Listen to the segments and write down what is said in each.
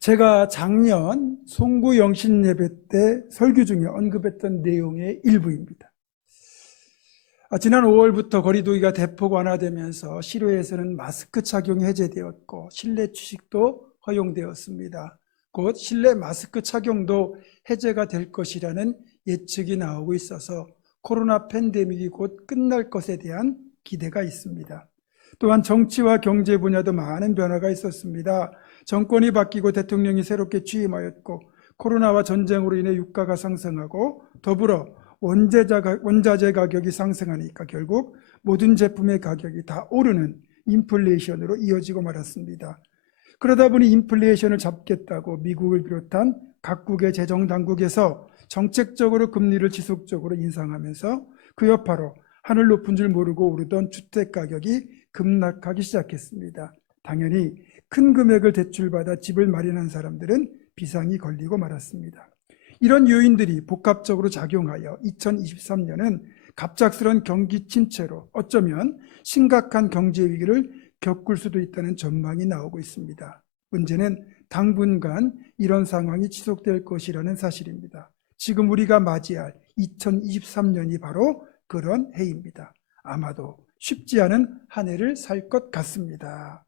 제가 작년 송구 영신 예배 때 설교 중에 언급했던 내용의 일부입니다. 지난 5월부터 거리두기가 대폭 완화되면서 실외에서는 마스크 착용이 해제되었고 실내 취식도 허용되었습니다. 곧 실내 마스크 착용도 해제가 될 것이라는 예측이 나오고 있어서 코로나 팬데믹이 곧 끝날 것에 대한 기대가 있습니다. 또한 정치와 경제 분야도 많은 변화가 있었습니다. 정권이 바뀌고 대통령이 새롭게 취임하였고 코로나와 전쟁으로 인해 유가가 상승하고 더불어 원자재 가격이 상승하니까 결국 모든 제품의 가격이 다 오르는 인플레이션으로 이어지고 말았습니다. 그러다 보니 인플레이션을 잡겠다고 미국을 비롯한 각국의 재정당국에서 정책적으로 금리를 지속적으로 인상하면서 그 여파로 하늘 높은 줄 모르고 오르던 주택가격이 급락하기 시작했습니다. 당연히 큰 금액을 대출받아 집을 마련한 사람들은 비상이 걸리고 말았습니다. 이런 요인들이 복합적으로 작용하여 2023년은 갑작스런 경기 침체로 어쩌면 심각한 경제 위기를 겪을 수도 있다는 전망이 나오고 있습니다. 문제는 당분간 이런 상황이 지속될 것이라는 사실입니다. 지금 우리가 맞이할 2023년이 바로 그런 해입니다. 아마도 쉽지 않은 한 해를 살 것 같습니다.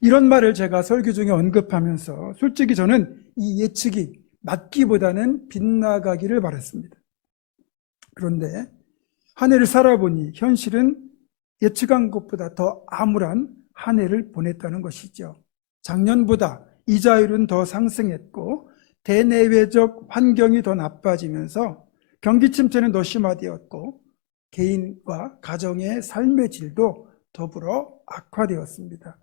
이런 말을 제가 설교 중에 언급하면서 솔직히 저는 이 예측이 맞기보다는 빗나가기를 바랐습니다. 그런데 한 해를 살아보니 현실은 예측한 것보다 더 암울한 한 해를 보냈다는 것이죠. 작년보다 이자율은 더 상승했고 대내외적 환경이 더 나빠지면서 경기 침체는 더 심화되었고 개인과 가정의 삶의 질도 더불어 악화되었습니다.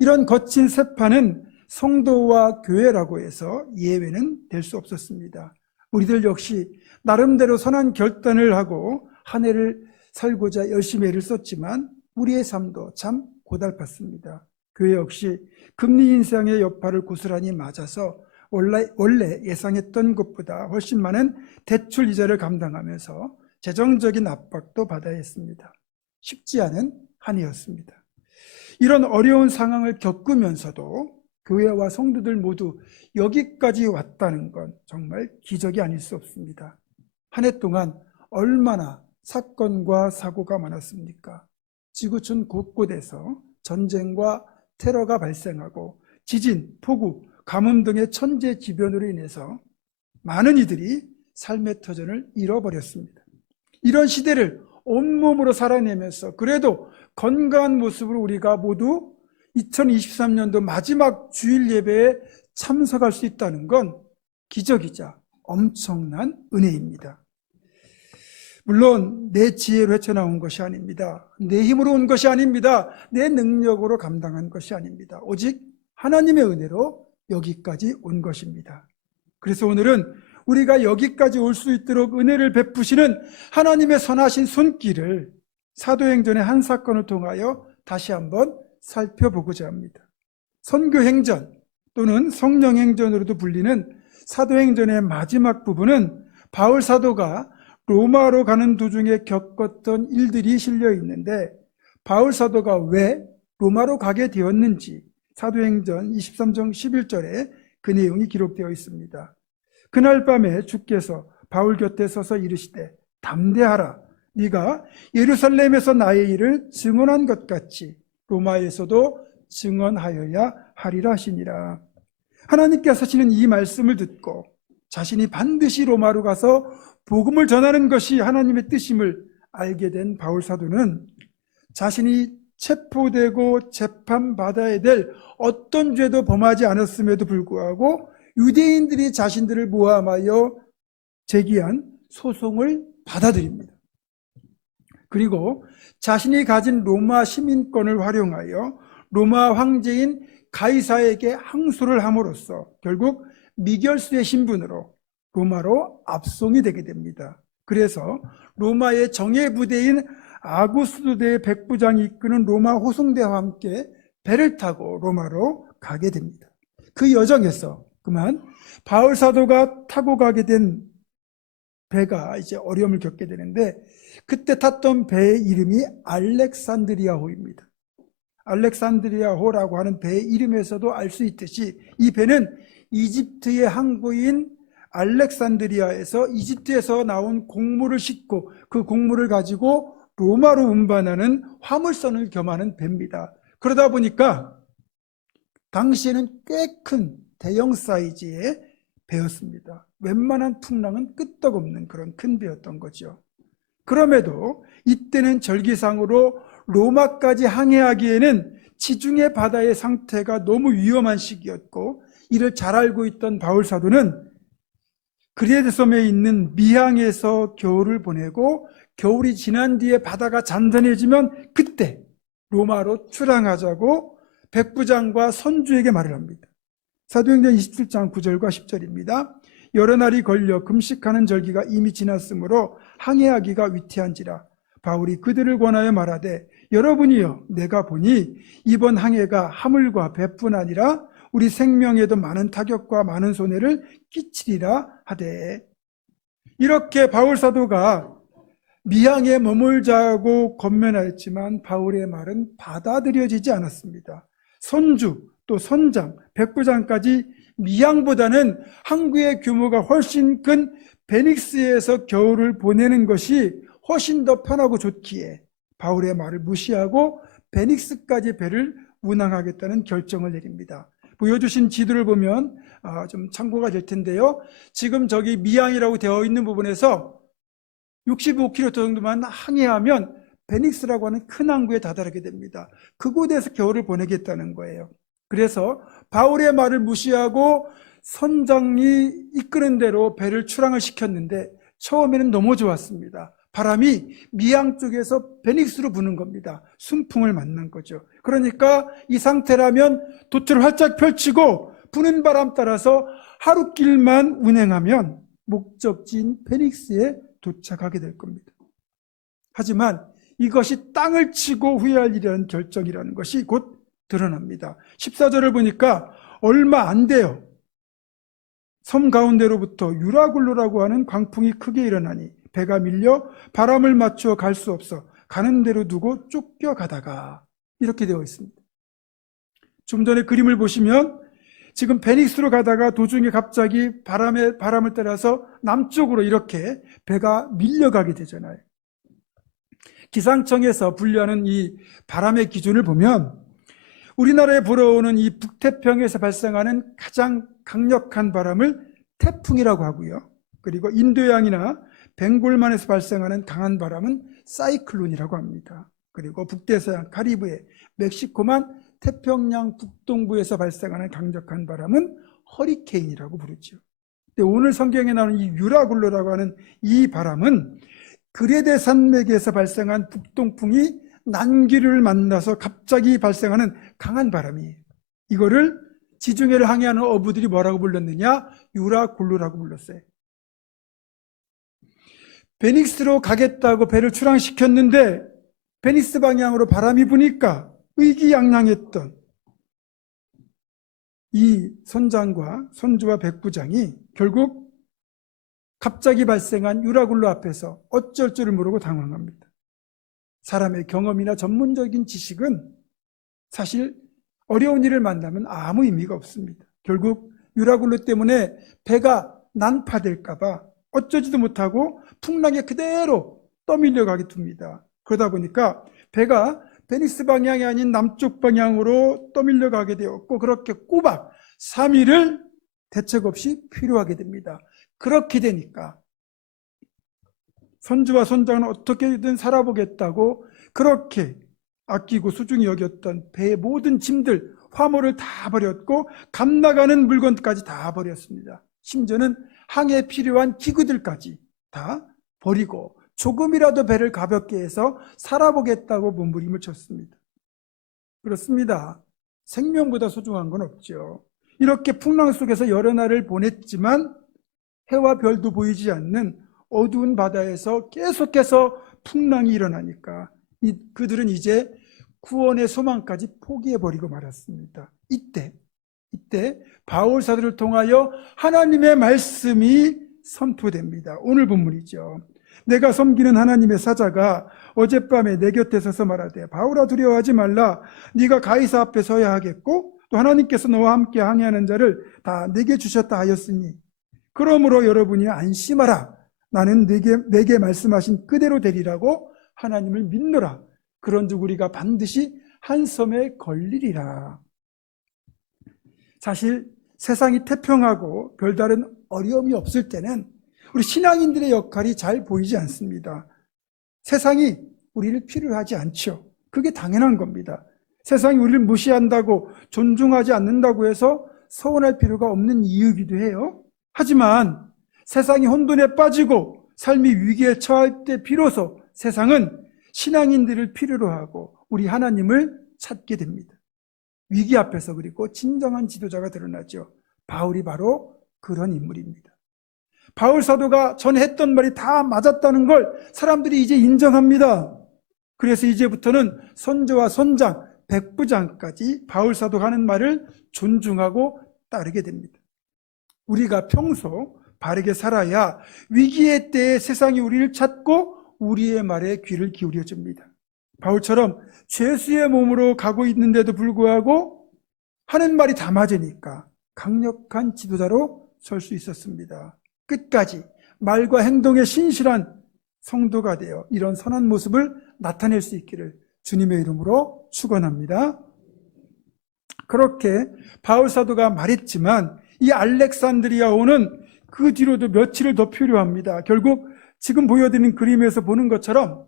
이런 거친 세파는 성도와 교회라고 해서 예외는 될 수 없었습니다. 우리들 역시 나름대로 선한 결단을 하고 한 해를 살고자 열심히 애를 썼지만 우리의 삶도 참 고달팠습니다. 교회 역시 금리 인상의 여파를 고스란히 맞아서 원래 예상했던 것보다 훨씬 많은 대출 이자를 감당하면서 재정적인 압박도 받아야 했습니다. 쉽지 않은 한 해였습니다. 이런 어려운 상황을 겪으면서도 교회와 성도들 모두 여기까지 왔다는 건 정말 기적이 아닐 수 없습니다. 한 해 동안 얼마나 사건과 사고가 많았습니까? 지구촌 곳곳에서 전쟁과 테러가 발생하고 지진, 폭우, 가뭄 등의 천재지변으로 인해서 많은 이들이 삶의 터전을 잃어버렸습니다. 이런 시대를 온몸으로 살아내면서 그래도 건강한 모습으로 우리가 모두 2023년도 마지막 주일 예배에 참석할 수 있다는 건 기적이자 엄청난 은혜입니다. 물론 내 지혜로 헤쳐나온 것이 아닙니다. 내 힘으로 온 것이 아닙니다. 내 능력으로 감당한 것이 아닙니다. 오직 하나님의 은혜로 여기까지 온 것입니다. 그래서 오늘은 우리가 여기까지 올 수 있도록 은혜를 베푸시는 하나님의 선하신 손길을 사도행전의 한 사건을 통하여 다시 한번 살펴보고자 합니다. 선교행전 또는 성령행전으로도 불리는 사도행전의 마지막 부분은 바울 사도가 로마로 가는 도중에 겪었던 일들이 실려 있는데 바울 사도가 왜 로마로 가게 되었는지 사도행전 23장 11절에 그 내용이 기록되어 있습니다. 그날 밤에 주께서 바울 곁에 서서 이르시되 담대하라. 네가 예루살렘에서 나의 일을 증언한 것 같이 로마에서도 증언하여야 하리라 하시니라. 하나님께서 하시는 이 말씀을 듣고 자신이 반드시 로마로 가서 복음을 전하는 것이 하나님의 뜻임을 알게 된 바울 사도는 자신이 체포되고 재판받아야 될 어떤 죄도 범하지 않았음에도 불구하고 유대인들이 자신들을 모함하여 제기한 소송을 받아들입니다. 그리고 자신이 가진 로마 시민권을 활용하여 로마 황제인 가이사에게 항소를 함으로써 결국 미결수의 신분으로 로마로 압송이 되게 됩니다. 그래서 로마의 정예부대인 아구스도대의 백부장이 이끄는 로마 호송대와 함께 배를 타고 로마로 가게 됩니다. 그 여정에서 그만 바울 사도가 타고 가게 된 배가 이제 어려움을 겪게 되는데 그때 탔던 배의 이름이 알렉산드리아호입니다. 알렉산드리아호라고 하는 배의 이름에서도 알 수 있듯이 이 배는 이집트의 항구인 알렉산드리아에서 이집트에서 나온 곡물을 싣고 그 곡물을 가지고 로마로 운반하는 화물선을 겸하는 배입니다. 그러다 보니까 당시에는 꽤 큰 대형 사이즈의 배였습니다. 웬만한 풍랑은 끄떡없는 그런 큰 배였던 거죠. 그럼에도 이때는 절기상으로 로마까지 항해하기에는 지중해 바다의 상태가 너무 위험한 시기였고, 이를 잘 알고 있던 바울 사도는 그레데 섬에 있는 미항에서 겨울을 보내고, 겨울이 지난 뒤에 바다가 잔잔해지면 그때 로마로 출항하자고 백부장과 선주에게 말을 합니다. 사도행전 27장 9절과 10절입니다. 여러 날이 걸려 금식하는 절기가 이미 지났으므로 항해하기가 위태한지라 바울이 그들을 권하여 말하되, 여러분이여, 내가 보니 이번 항해가 하물과 배뿐 아니라 우리 생명에도 많은 타격과 많은 손해를 끼치리라 하되, 이렇게 바울 사도가 미항에 머물자고 권면하였지만 바울의 말은 받아들여지지 않았습니다. 선주, 또 선장, 백부장까지 미항보다는 항구의 규모가 훨씬 큰 베닉스에서 겨울을 보내는 것이 훨씬 더 편하고 좋기에 바울의 말을 무시하고 베닉스까지 배를 운항하겠다는 결정을 내립니다. 보여주신 지도를 보면 좀 참고가 될 텐데요. 지금 저기 미항이라고 되어 있는 부분에서 65km 정도만 항해하면 베닉스라고 하는 큰 항구에 다다르게 됩니다. 그곳에서 겨울을 보내겠다는 거예요. 그래서 바울의 말을 무시하고 선장이 이끄는 대로 배를 출항을 시켰는데 처음에는 너무 좋았습니다. 바람이 미항 쪽에서 베닉스로 부는 겁니다. 순풍을 만난 거죠. 그러니까 이 상태라면 돛을 활짝 펼치고 부는 바람 따라서 하루길만 운행하면 목적지인 베닉스에 도착하게 될 겁니다. 하지만 이것이 땅을 치고 후회할 일이라는 결정이라는 것이 곧 드러납니다. 14절을 보니까 얼마 안 돼요. 섬 가운데로부터 유라굴로라고 하는 광풍이 크게 일어나니 배가 밀려 바람을 맞추어 갈 수 없어 가는 대로 두고 쫓겨가다가, 이렇게 되어 있습니다. 좀 전에 그림을 보시면 지금 베닉스로 가다가 도중에 갑자기 바람을 따라서 남쪽으로 이렇게 배가 밀려가게 되잖아요. 기상청에서 분류하는 이 바람의 기준을 보면 우리나라에 불어오는 이 북태평양에서 발생하는 가장 강력한 바람을 태풍이라고 하고요. 그리고 인도양이나 벵골만에서 발생하는 강한 바람은 사이클론이라고 합니다. 그리고 북대서양, 카리브해, 멕시코만 태평양 북동부에서 발생하는 강력한 바람은 허리케인이라고 부르죠. 근데 오늘 성경에 나오는 이 유라굴로라고 하는 이 바람은 그레데 산맥에서 발생한 북동풍이 난기를 만나서 갑자기 발생하는 강한 바람이에요. 이거를 지중해를 항해하는 어부들이 뭐라고 불렀느냐? 유라굴로라고 불렀어요. 베닉스로 가겠다고 배를 출항시켰는데 베니스 방향으로 바람이 부니까 의기양양했던 이 선장과 선주와 백부장이 결국 갑자기 발생한 유라굴로 앞에서 어쩔 줄을 모르고 당황합니다. 사람의 경험이나 전문적인 지식은 사실 어려운 일을 만나면 아무 의미가 없습니다. 결국 유라굴로 때문에 배가 난파될까 봐 어쩌지도 못하고 풍랑에 그대로 떠밀려가게 둡니다. 그러다 보니까 배가 베니스 방향이 아닌 남쪽 방향으로 떠밀려가게 되었고, 그렇게 꼬박 3일을 대책 없이 필요하게 됩니다. 그렇게 되니까 선주와 선장은 어떻게든 살아보겠다고 그렇게 아끼고 소중히 여겼던 배의 모든 짐들, 화물을 다 버렸고 감 나가는 물건까지 다 버렸습니다. 심지어는 항해에 필요한 기구들까지 다 버리고 조금이라도 배를 가볍게 해서 살아보겠다고 몸부림을 쳤습니다. 그렇습니다. 생명보다 소중한 건 없죠. 이렇게 풍랑 속에서 여러 날을 보냈지만 해와 별도 보이지 않는 어두운 바다에서 계속해서 풍랑이 일어나니까 그들은 이제 구원의 소망까지 포기해버리고 말았습니다. 이때 바울 사도를 통하여 하나님의 말씀이 선포됩니다. 오늘 본문이죠. 내가 섬기는 하나님의 사자가 어젯밤에 내 곁에 서서 말하되 바울아 두려워하지 말라. 네가 가이사 앞에 서야 하겠고 또 하나님께서 너와 함께 항해하는 자를 다 내게 주셨다 하였으니 그러므로 여러분이 안심하라. 나는 내게 말씀하신 그대로 되리라고 하나님을 믿노라. 그런즉 우리가 반드시 한 섬에 걸리리라. 사실 세상이 태평하고 별다른 어려움이 없을 때는 우리 신앙인들의 역할이 잘 보이지 않습니다. 세상이 우리를 필요로 하지 않죠. 그게 당연한 겁니다. 세상이 우리를 무시한다고 존중하지 않는다고 해서 서운할 필요가 없는 이유이기도 해요. 하지만 세상이 혼돈에 빠지고 삶이 위기에 처할 때 비로소 세상은 신앙인들을 필요로 하고 우리 하나님을 찾게 됩니다. 위기 앞에서 그리고 진정한 지도자가 드러나죠. 바울이 바로 그런 인물입니다. 바울 사도가 전에 했던 말이 다 맞았다는 걸 사람들이 이제 인정합니다. 그래서 이제부터는 선조와 선장, 백부장까지 바울 사도가 하는 말을 존중하고 따르게 됩니다. 우리가 평소 바르게 살아야 위기의 때에 세상이 우리를 찾고 우리의 말에 귀를 기울여 줍니다. 바울처럼 죄수의 몸으로 가고 있는데도 불구하고 하는 말이 다 맞으니까 강력한 지도자로 설 수 있었습니다. 끝까지 말과 행동에 신실한 성도가 되어 이런 선한 모습을 나타낼 수 있기를 주님의 이름으로 축원합니다. 그렇게 바울 사도가 말했지만 이 알렉산드리아호는 그 뒤로도 며칠을 더 필요합니다. 결국 지금 보여드리는 그림에서 보는 것처럼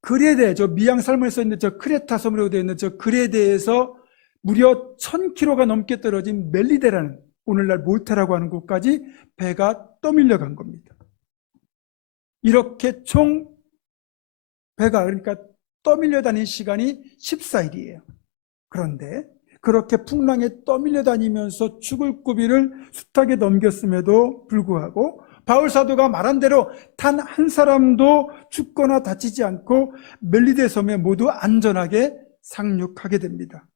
그레데, 저 미양살모에 써있는 저 크레타 섬이라고 되어 있는 저 그레데에서 무려 1000km가 넘게 떨어진 멜리데라는 오늘날 몰타라고 하는 곳까지 배가 떠밀려 간 겁니다. 이렇게 총 배가 그러니까 떠밀려 다닌 시간이 14일이에요. 그런데 그렇게 풍랑에 떠밀려 다니면서 죽을 고비를 숱하게 넘겼음에도 불구하고 바울 사도가 말한 대로 단 한 사람도 죽거나 다치지 않고 멜리데 섬에 모두 안전하게 상륙하게 됩니다.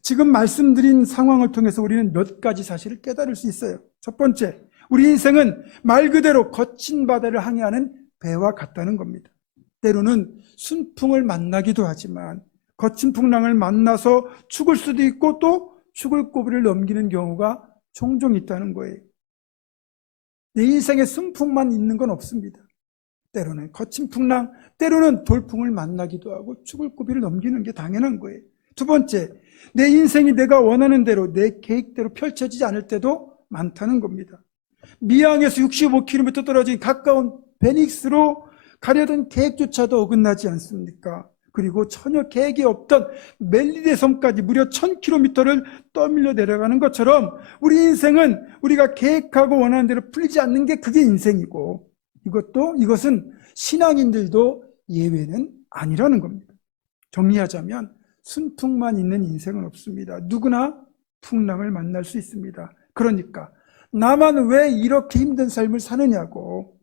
지금 말씀드린 상황을 통해서 우리는 몇 가지 사실을 깨달을 수 있어요. 첫 번째, 우리 인생은 말 그대로 거친 바다를 항해하는 배와 같다는 겁니다. 때로는 순풍을 만나기도 하지만 거친 풍랑을 만나서 죽을 수도 있고 또 죽을 고비를 넘기는 경우가 종종 있다는 거예요. 내 인생에 순풍만 있는 건 없습니다. 때로는 거친 풍랑, 때로는 돌풍을 만나기도 하고 죽을 고비를 넘기는 게 당연한 거예요. 두 번째, 내 인생이 내가 원하는 대로 내 계획대로 펼쳐지지 않을 때도 많다는 겁니다. 미양에서 65km 떨어진 가까운 베닉스로 가려던 계획조차도 어긋나지 않습니까? 그리고 전혀 계획이 없던 멜리데 섬까지 무려 1000km를 떠밀려 내려가는 것처럼 우리 인생은 우리가 계획하고 원하는 대로 풀리지 않는 게 그게 인생이고 이것은 신앙인들도 예외는 아니라는 겁니다. 정리하자면 순풍만 있는 인생은 없습니다. 누구나 풍랑을 만날 수 있습니다. 그러니까 나만 왜 이렇게 힘든 삶을 사느냐고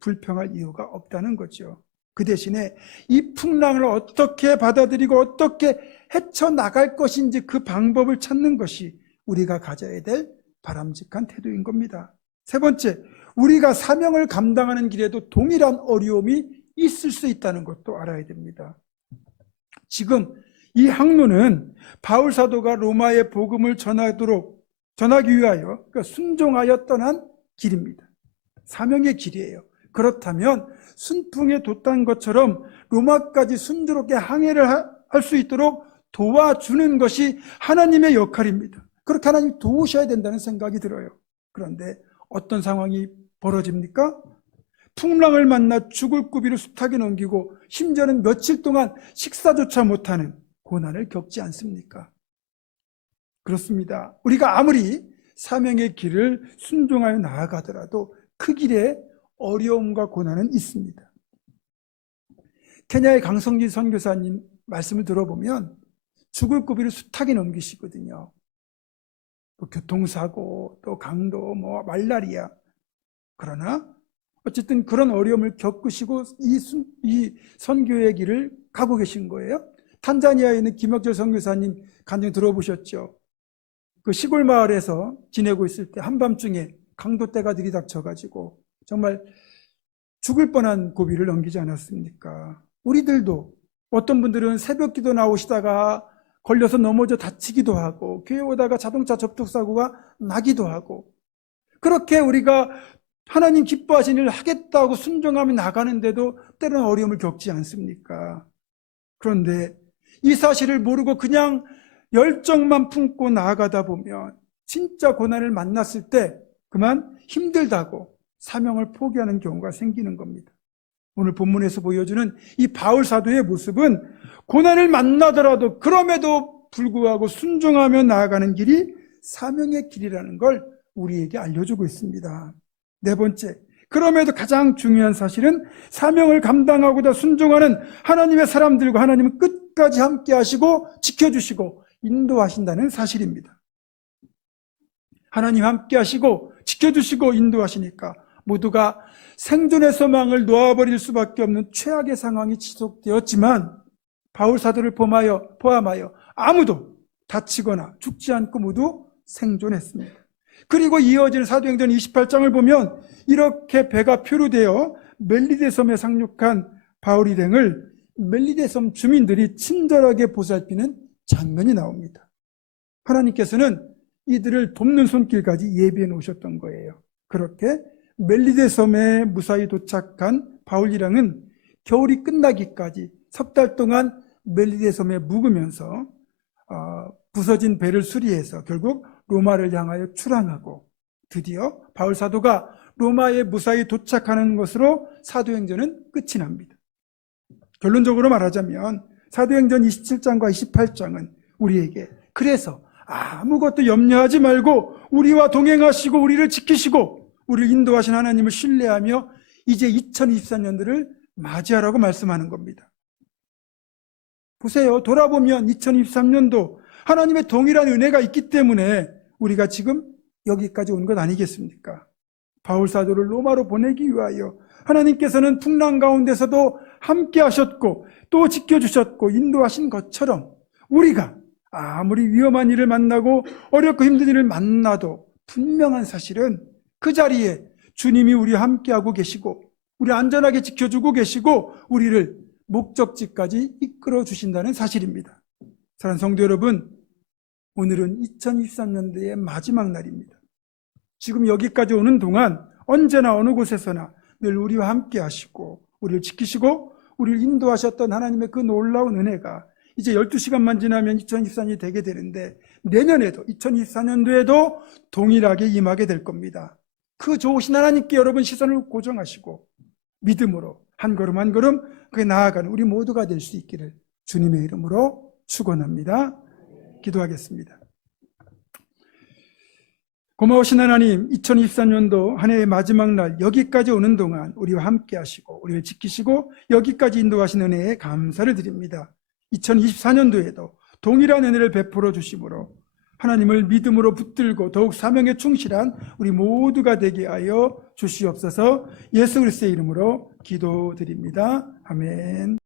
불평할 이유가 없다는 거죠. 그 대신에 이 풍랑을 어떻게 받아들이고 어떻게 헤쳐나갈 것인지 그 방법을 찾는 것이 우리가 가져야 될 바람직한 태도인 겁니다. 세 번째, 우리가 사명을 감당하는 길에도 동일한 어려움이 있을 수 있다는 것도 알아야 됩니다. 지금 이 항로는 바울 사도가 로마의 복음을 전하기 위하여 그러니까 순종하여 떠난 길입니다. 사명의 길이에요. 그렇다면 순풍에 돛단 것처럼 로마까지 순조롭게 항해를 할 수 있도록 도와주는 것이 하나님의 역할입니다. 그렇게 하나님이 도우셔야 된다는 생각이 들어요. 그런데 어떤 상황이 벌어집니까? 풍랑을 만나 죽을 고비를 숱하게 넘기고 심지어는 며칠 동안 식사조차 못하는 고난을 겪지 않습니까? 그렇습니다. 우리가 아무리 사명의 길을 순종하여 나아가더라도 그 길에 어려움과 고난은 있습니다. 케냐의 강성진 선교사님 말씀을 들어보면 죽을 고비를 숱하게 넘기시거든요. 또 교통사고, 또 강도, 말라리아. 그러나 어쨌든 그런 어려움을 겪으시고 이 선교의 길을 가고 계신 거예요. 탄자니아에 있는 김학철 선교사님 간증 들어보셨죠? 그 시골 마을에서 지내고 있을 때 한밤중에 강도떼가 들이닥쳐가지고 정말 죽을 뻔한 고비를 넘기지 않았습니까? 우리들도 어떤 분들은 새벽 기도 나오시다가 걸려서 넘어져 다치기도 하고 교회 오다가 자동차 접촉사고가 나기도 하고 그렇게 우리가 하나님 기뻐하신 일을 하겠다고 순종하며 나가는데도 때로는 어려움을 겪지 않습니까? 그런데 이 사실을 모르고 그냥 열정만 품고 나아가다 보면 진짜 고난을 만났을 때 그만 힘들다고 사명을 포기하는 경우가 생기는 겁니다. 오늘 본문에서 보여주는 이 바울 사도의 모습은 고난을 만나더라도 그럼에도 불구하고 순종하며 나아가는 길이 사명의 길이라는 걸 우리에게 알려주고 있습니다. 네 번째, 그럼에도 가장 중요한 사실은 사명을 감당하고자 순종하는 하나님의 사람들과 하나님은 끝까지 함께 하시고 지켜주시고 인도하신다는 사실입니다. 하나님 함께 하시고 지켜주시고 인도하시니까 모두가 생존의 소망을 놓아버릴 수밖에 없는 최악의 상황이 지속되었지만 바울 사도를 포함하여 아무도 다치거나 죽지 않고 모두 생존했습니다. 그리고 이어지는 사도행전 28장을 보면 이렇게 배가 표류되어 멜리데 섬에 상륙한 바울 일행을 멜리데 섬 주민들이 친절하게 보살피는 장면이 나옵니다. 하나님께서는 이들을 돕는 손길까지 예비해 놓으셨던 거예요. 그렇게 멜리데 섬에 무사히 도착한 바울 일행은 겨울이 끝나기까지 석 달 동안 멜리데 섬에 묵으면서 부서진 배를 수리해서 결국 로마를 향하여 출항하고 드디어 바울 사도가 로마에 무사히 도착하는 것으로 사도행전은 끝이 납니다. 결론적으로 말하자면 사도행전 27장과 28장은 우리에게 그래서 아무것도 염려하지 말고 우리와 동행하시고 우리를 지키시고 우리를 인도하신 하나님을 신뢰하며 이제 2024년도를 맞이하라고 말씀하는 겁니다. 보세요. 돌아보면 2023년도 하나님의 동일한 은혜가 있기 때문에 우리가 지금 여기까지 온 것 아니겠습니까? 바울 사도를 로마로 보내기 위하여 하나님께서는 풍랑 가운데서도 함께 하셨고 또 지켜주셨고 인도하신 것처럼 우리가 아무리 위험한 일을 만나고 어렵고 힘든 일을 만나도 분명한 사실은 그 자리에 주님이 우리와 함께하고 계시고 우리 안전하게 지켜주고 계시고 우리를 목적지까지 이끌어 주신다는 사실입니다. 사랑하는 성도 여러분, 오늘은 2023년도의 마지막 날입니다. 지금 여기까지 오는 동안 언제나 어느 곳에서나 늘 우리와 함께 하시고 우리를 지키시고 우리를 인도하셨던 하나님의 그 놀라운 은혜가 이제 12시간만 지나면 2024년이 되게 되는데 내년에도 2024년도에도 동일하게 임하게 될 겁니다. 그 좋으신 하나님께 여러분 시선을 고정하시고 믿음으로 한 걸음 한 걸음 그에 나아가는 우리 모두가 될 수 있기를 주님의 이름으로 축원합니다. 기도하겠습니다. 고마우신 하나님, 2024년도 한 해의 마지막 날 여기까지 오는 동안 우리와 함께 하시고 우리를 지키시고 여기까지 인도하신 은혜에 감사를 드립니다. 2024년도에도 동일한 은혜를 베풀어 주심으로 하나님을 믿음으로 붙들고 더욱 사명에 충실한 우리 모두가 되게 하여 주시옵소서. 예수 그리스도의 이름으로 기도드립니다. 아멘.